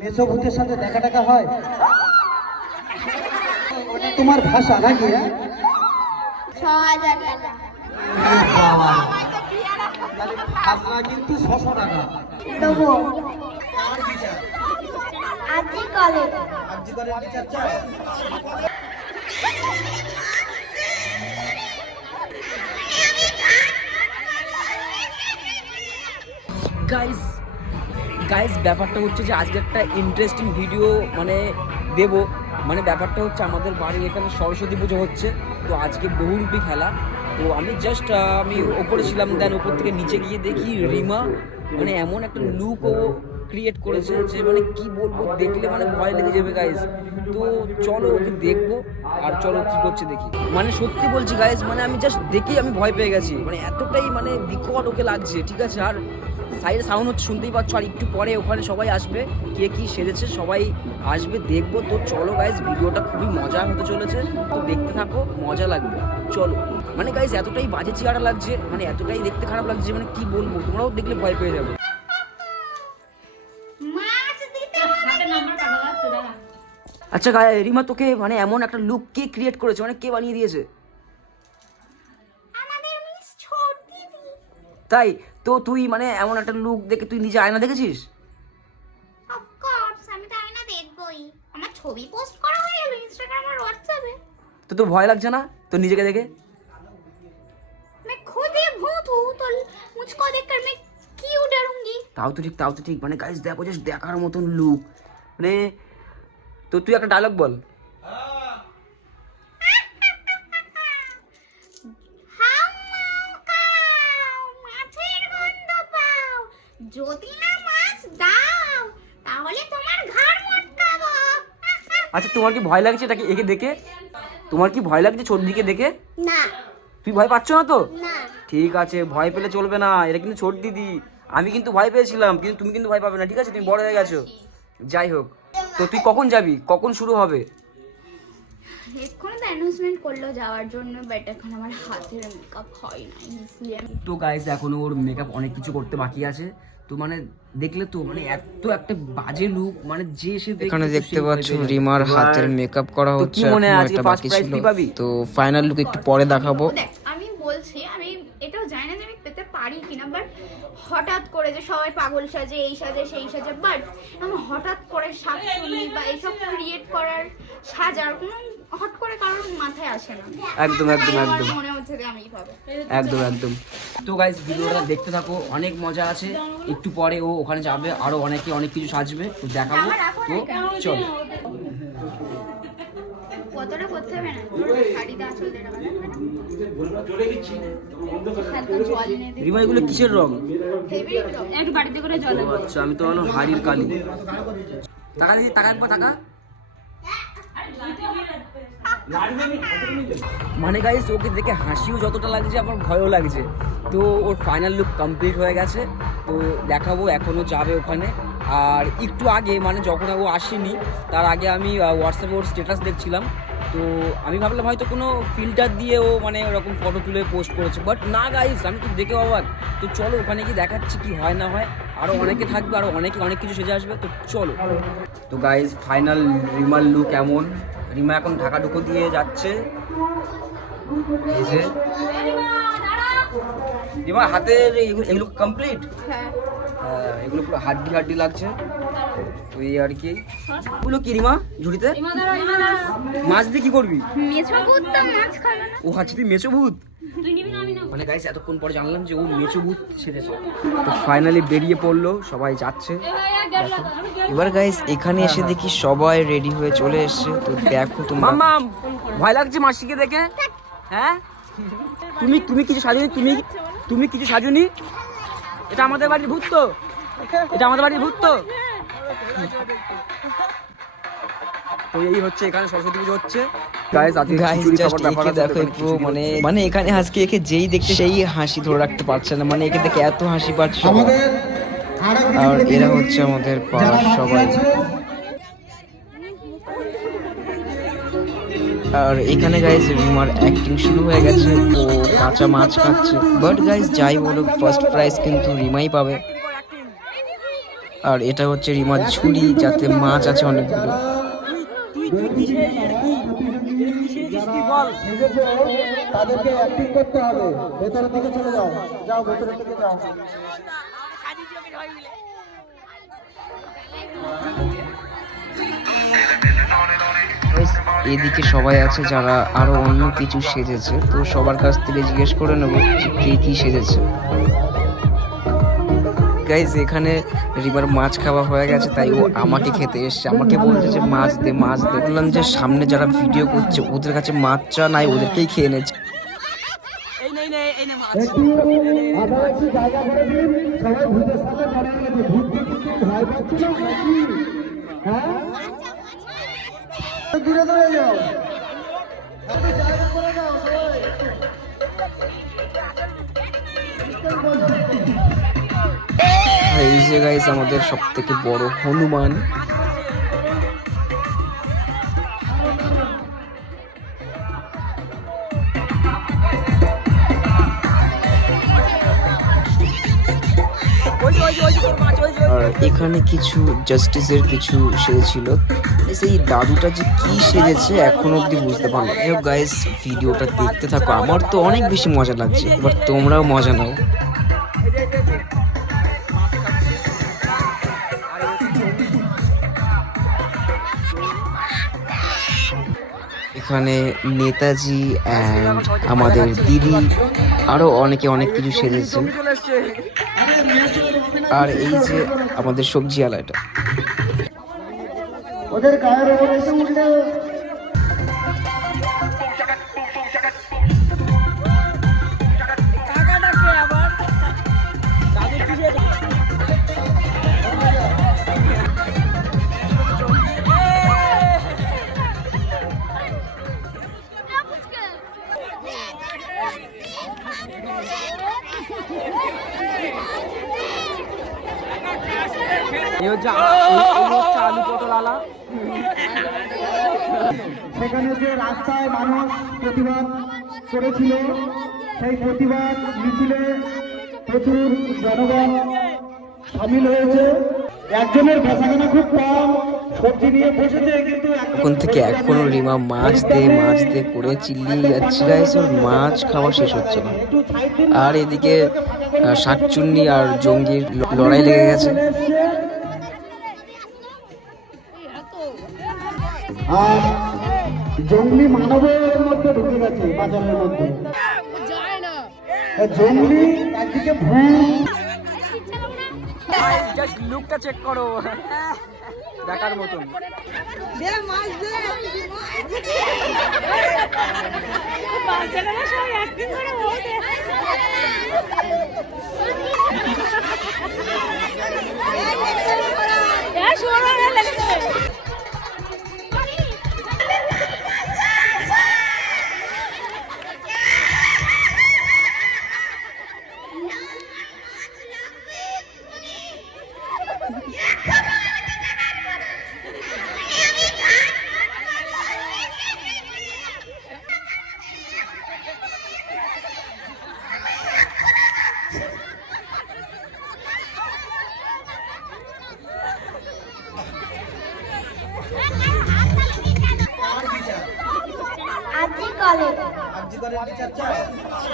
মেছো ভূতের সাথে দেখা টাকা হয়? ওটা তোমার ভাষা নাকি? 6000 টাকা। বাবা, তাহলে ভাষা কিন্তু 600 টাকা দেবো। আর বিচার আজি কলেজ। আজকে করে বিচার চাই। গাইস গাইস ব্যাপারটা হচ্ছে যে আজকে একটা ইন্টারেস্টিং ভিডিও মানে দেব। মানে ব্যাপারটা হচ্ছে আমাদের বাড়ির এখানে সরস্বতী পুজো হচ্ছে, তো আজকে বহুরূপী খেলা। তো আমি জাস্ট আমি ওপরে ছিলাম, দেন ওপর থেকে নিচে গিয়ে দেখি রিমা মানে এমন একটা লুক ও ক্রিয়েট করেছে যে মানে কি বলবো, দেখলে মানে ভয় লেগে যাবে গাইস। তো চলো ওকে দেখবো আর চলো কি করছে দেখি। মানে সত্যি বলছি গাইস, মানে আমি জাস্ট দেখেই আমি ভয় পেয়ে গেছি, মানে এতটাই মানে বিকট ওকে লাগছে, ঠিক আছে। আর সাইডে সাউন্ড হচ্ছে শুনতেই পাচ্ছ, আর একটু পরে ওখানে সবাই আসবে, কে কি সেজেছে সবাই আসবে দেখবো। তো চলো গাইস, ভিডিওটা খুবই মজা হতে চলেছে, তো দেখতে থাকো, মজা লাগবে, চলো। মানে গাইস এতটাই বাজে চেহারা লাগছে, মানে এতটাই দেখতে খারাপ লাগছে, মানে কি বলবো, তোমরাও দেখলে ভয় পেয়ে যাবে। আচ্ছা রিমা, তোকে মানে এমন একটা লুক কে ক্রিয়েট করেছে, মানে কে বানিয়ে দিয়েছে? আমাদের মিস ছোট দিদি। তাই তো তুই মানে এমন একটা লুক দেখে তুই নিজে আয়না দেখেছিস? অফ কোর্স, আমি তো আয়না দেখবই। আমার ছবি পোস্ট করা হয়ে গেল ইনস্টাগ্রাম আর হোয়াটসঅ্যাপে। তো তোর ভয় লাগছে না তোর নিজেকে দেখে? मैं खुद ही भूत हूँ तो मुझको देखकर मैं क्यों डरूंगी? তাও তো ঠিক মানে গাইস দেখো, জাস্ট দেখার মতন লুক। মানে তো তুই একটা ডায়লগ বল। হাউ কাউ, মাছের গন্ধ পাও, যদি না মাছ দাও তাহলে তোমার ঘাড় মটকাবো। আচ্ছা তোমার কি ভয় লাগছে এটাকে একে দেখে? তোমার কি ভয় লাগছে ছোটদিকে দেখে? না তুই ভয় পাচ্ছ না তো? না, ঠিক আছে, ভয় পেলে চলবে না, এটা কিন্তু ছোট দিদি। আমি কিন্তু ভয় পেয়েছিলাম, কিন্তু তুমি কিন্তু ভয় পাবে না, ঠিক আছে? তুমি বড় হয়ে গেছো। যাই হোক, তো তুই কখন যাবি, কখন শুরু হবে? এক্ষুনি তো অ্যানাউন্সমেন্ট করলো যাওয়ার জন্য, বাট এখন আমার হাতের মেকআপ হয় না, ইজিলি আমি তো গাইস এখনো ওর মেকআপ অনেক কিছু করতে বাকি আছে। তো মানে দেখলে তো মানে এত একটা বাজে লুক, মানে যে সে এখানে দেখতে পাচ্ছ রিমার হাতের মেকআপ করা হচ্ছে, মনে এখনো আজকে একটা ফার্স্ট বাকি প্রাইজ ছিল। তুই পাবি? তো ফাইনাল লুক একটু পরে দেখাবো। দেখ, আমি বলছি আমি এটাও জানি না যে আমি পেতে পারি কিনা, বাট হঠাৎ করে যে সবাই পাগল সাজে, এই সাজে সেই সাজে, বাট আমি হঠাৎ করে শাকচুন্নি বা এইসব ক্রিয়েট করার সাজার কোনো হট করে কারোর মাথায় আসে না। একদম একদম আমার একদম মনে হচ্ছে যে আমি পাবো। একদম একদম। তো গাইস ভিডিওটা দেখতে থাকো, অনেক মজা আছে। একটু পরে ও ওখানে যাবে, আরো অনেকে অনেক কিছু সাজবে, তো দেখাবো। তো চল। কতটা করতে হবে না, শাড়িতে আসল দেড় হালকা জল এনে দে। রিমা এগুলো কিসের রং? ফেভারিট একটু বাড়িতে করে জল ও আচ্ছা, আমি তো ভালো হাড়ির কালি। টাকা দিদি, টাকা একবার টাকা। মানে গাইস ওকে দেখে হাসিও যতটা লাগছে আবার ভয়ও লাগছে। তো ওর ফাইনাল লুক কমপ্লিট হয়ে গেছে, তো দেখাবো, এখনও যাবে ওখানে। আর একটু আগে মানে যখন ও আসেনি তার আগে আমি হোয়াটসঅ্যাপে ওর স্ট্যাটাস দেখছিলাম, তো আমি ভাবলাম হয়তো কোনো ফিল্টার দিয়ে ও মানে ওরকম ফটো তুলে পোস্ট করেছে, বাট না গাইস, আমি তো দেখে অবাক। তো চলো ওখানে গিয়ে দেখাচ্ছি কি হয় না হয়, আরও অনেকে থাকবে, আরও অনেকে অনেক কিছু সেজে আসবে, তো চলো। তো গাইস ফাইনাল রিমার লুক এমন। রিমা এখন ঢাকা ঢুকো দিয়ে যাচ্ছে, এই যে রিমা হাতের এগুলো কমপ্লিট। এগুলো পুরো হাড্ডি হাড্ডি লাগছে, তো এই আর কি। এগুলো কি রিমা ঝুড়িতে? মাছ দিয়ে কি করবি? মেছো ভূত তো মাছ খাবে না। ও আচ্ছা, তুই মেচো ভূত। মানে গাইস এতক্ষণ পরে জানলাম যে ও মেচো ভূত সেজেছে। তো ফাইনালি বেরিয়ে পড়লো, সবাই যাচ্ছে। এবার গাইস এখানে এসে দেখি সবাই রেডি হয়ে চলে এসেছে। তো দেখো তোমরা, মাম্মাম ভয় লাগছে মাসিকে দেখে? হ্যাঁ, তুমি কিছু সাজুনি? তুমি কিছু সাজুনি? এটা আমাদের বাড়ির ভূত তো, এটা আমাদের বাড়ির ভূত তো। তো এই হচ্ছে এখানে সরস্বতী পুজো হচ্ছে গাইস। আজকে গাইস খিচুড়ি জাস্ট খাবার ব্যাপার একে আছে, দেখো এখানে পুরো খিচুড়ি মানে হচ্ছে। মানে এখানে আজকে একে যেই দেখতে সেই হাসি ধরে রাখতে পারছে না, মানে একে দেখে এত হাসি পাচ্ছে সবার। আর এরা হচ্ছে আমাদের পাড়ার সবাই। আর এখানে গাইস রিমার অ্যাক্টিং শুরু হয়ে গেছে, ও কাঁচা মাছ খাচ্ছে। বাট গাইস যাই বলো, ফার্স্ট প্রাইজ কিন্তু রিমাই পাবে। আর এটা হচ্ছে রিমার ঝুড়ি, যাতে মাছ আছে অনেকগুলো। তাদেরকে অ্যাক্টিং করতে হবে। ভেতরের দিকে চলে যাও, যাও ভেতরের দিকে যাও। এদিকে সবাই আছে যারা আরো অন্য কিছু সেজেছে, তো সবার কাছ থেকে জিজ্ঞেস করে নেবো যে কে কি সেজেছে। গাইজ এখানে রিমার মাছ খাওয়া হয়ে গেছে, তাই ও আমাকে খেতে এসছে, আমাকে বলছে যে মাছ দে মাছ দে। বললাম যে সামনে যারা ভিডিও করছে ওদের কাছে মাছটা নাই, ওদেরকেই খেয়ে নেছে। একটু আবার একটু জায়গা করে দিন, সবাই ভূতের সাথে দাঁড়িয়ে গেছে। ভূতকে কিন্তু ভয় পাচ্ছি না নাকি? হ্যাঁ, দূরে দূরে যাও, একটু জায়গা করে দাও সবাই। এই যে গাইজ আমাদের সব থেকে বড় হনুমান। আর এখানে কিছু জাস্টিসের কিছু সেজেছিল, সেই দাদুটা যে কি সেজেছে এখন অব্দি বুঝতে পারলাম। গাইজ ভিডিওটা দেখতে থাকো, আমার তো অনেক বেশি মজা লাগছে, এবার তোমরাও মজা নাও। এখানে নেতাজি অ্যান্ড আমাদের দিদি আরো অনেকে অনেক কিছু সেজেছে। আর এই যে আমাদের সবজি আলাটা, ওদের গায়ের ওপর এসে উঠলে আলু পটল আলা। সেখানে যে রাস্তায় মানুষ প্রতিবাদ করেছিল, সেই প্রতিবাদ মিছিলে প্রচুর জনগণ সামিল হয়েছে। একজনের বেচাকেনা খুব কম, সবজি নিয়ে বসেছে, কিন্তু এখন থেকে এখনো রিমা মাছ দে করে চিল্লিয়ে যাচ্ছে। গাইস ওর মাছ খাওয়া শেষ হচ্ছে না। আর এদিকে শাকচুন্নি আর জঙ্গির লড়াই লেগে গেছে। আর জঙ্গলি মানবের মধ্যে ঢুকে গেছে বাজারের মধ্যে। জঙ্গলি একদিকে ভূত। লুকটা চেক করো, দেখার মতন।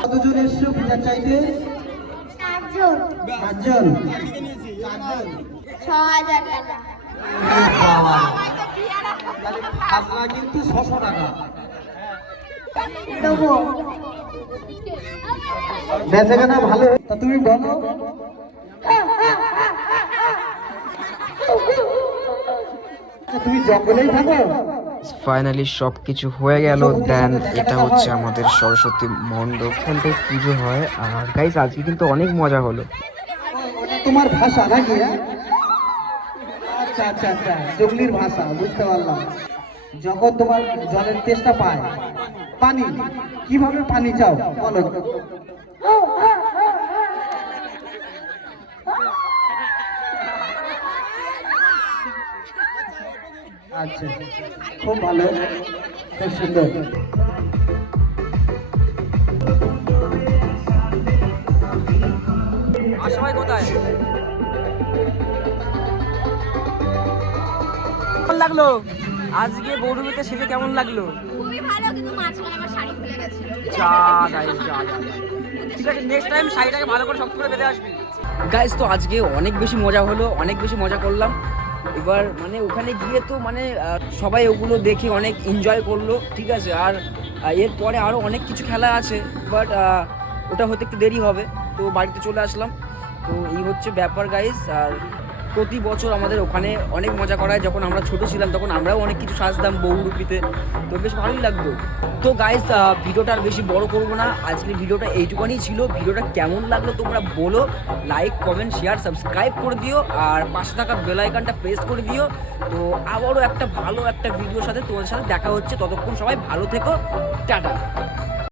কতজন এসছো বিচার চাইতে? 4 জন। 4 জন। 6000 টাকা। আপনারা কিন্তু 600 টাকা দেবো। বেচাকেনা ভালো। তা তুমি বলো, তুমি জঙ্গলেই থাকো? ফাইনালি সবকিছু হয়ে গেল। দেন এটা হচ্ছে আমাদের সরস্বতী মণ্ডপ, এখানটায় পুজো হয়। আর গাইস আজকে কিন্তু অনেক মজা হলো। ওটা তোমার ভাষা নাকি? আচ্ছা আচ্ছা আচ্ছা, জঙ্গলির ভাষা, বুঝতে পারলাম। যখন তোমার জলের তেষ্টা পায়, পানি, কিভাবে পানি চাও বলো? আচ্ছা, খুব ভালো, খুব সুন্দর। আর সবাই কোথায়? লাগলো আজকে বৌরুমিতে সেজে? কেমন লাগলো? খুবই ভালো, কিন্তু মাঝখানে আমার শাড়ি খুলে গেছিল। যা গাইস যা যা। ঠিক আছে, নেক্সট টাইম শাড়িটাকে ভালো করে শক্ত করে বেঁধে আসবি। গাইস তো আজকে অনেক বেশি মজা হলো, অনেক বেশি মজা করলাম। এবার মানে ওখানে গিয়ে তো মানে সবাই ওগুলো দেখে অনেক এনজয় করলো, ঠিক আছে। আর এরপরে আরও অনেক কিছু খেলা আছে, বাট ওটা হতে একটু দেরি হবে, তো বাড়িতে চলে আসলাম। তো এই হচ্ছে ব্যাপার গাইস। আর প্রতি বছর আমাদের ওখানে অনেক মজা করা হয়। যখন আমরা ছোট ছিলাম তখন আমরাও অনেক কিছু সাজতাম বহুরূপীতে, তো বেশ ভালোই লাগতো। তো গাইস ভিডিওটা আর বেশি বড় করবো না, আজকের ভিডিওটা এইটুকুনি ছিল। ভিডিওটা কেমন লাগলো তোমরা বলো, লাইক কমেন্ট শেয়ার সাবস্ক্রাইব করে দিও, আর পাশে থাকা বেল আইকনটা প্রেস করে দিও। তো আবারও একটা ভালো একটা ভিডিওর সাথে তোমাদের সাথে দেখা হচ্ছে, ততক্ষণ সবাই ভালো থেকো, টাটা।